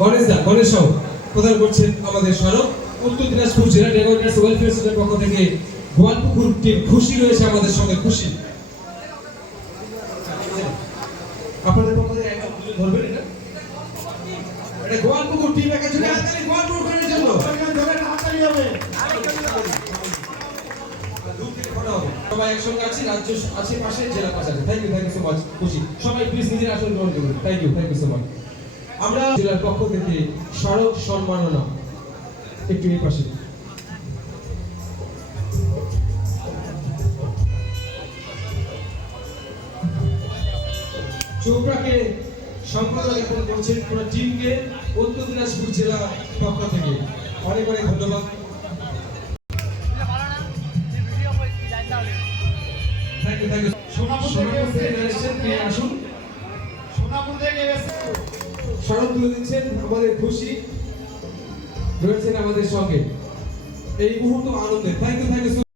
গণেশ সাউ প্রদান করছেন আমাদের স্মারক। উত্তর দিনাজপুর জেলা ডেভেলপমেন্ট ওয়েলফেয়ার সোসাইটির পক্ষ থেকে গোয়ালপুকুর টিম খুশি রয়েছে আমাদের সঙ্গে, খুশি। আপনাদের পক্ষ থেকে একদম তুলে ধরবেন এটা। এটা গোয়ালপুকুর টিম একা জুড়ে হাততালি গোয়ালপুকুরের জন্য। হাততালি হবে। সবাই একসঙ্গে আছি, রাজ্য আছে পাশে, জেলা পাশে আছে। থ্যাংক ইউ সো মাচ, খুশি। সবাই প্লিজ নিজের আসন গ্রহণ করুন। Thank you so much. আমরা জেলার পক্ষ থেকে স্মারক সম্মাননা একটু এই পাশে। চৌকাকে সম্পাদনা জ্ঞাপন করছেন পুরো টিমকে উত্তর দিনাজপুর জেলা পক্ষ থেকে অনেক অনেক ধন্যবাদ। স্মারক তুলে দিচ্ছেন আমাদের খুশি রয়েছেন আমাদের সঙ্গে এই মুহূর্ত আনন্দে। Thank you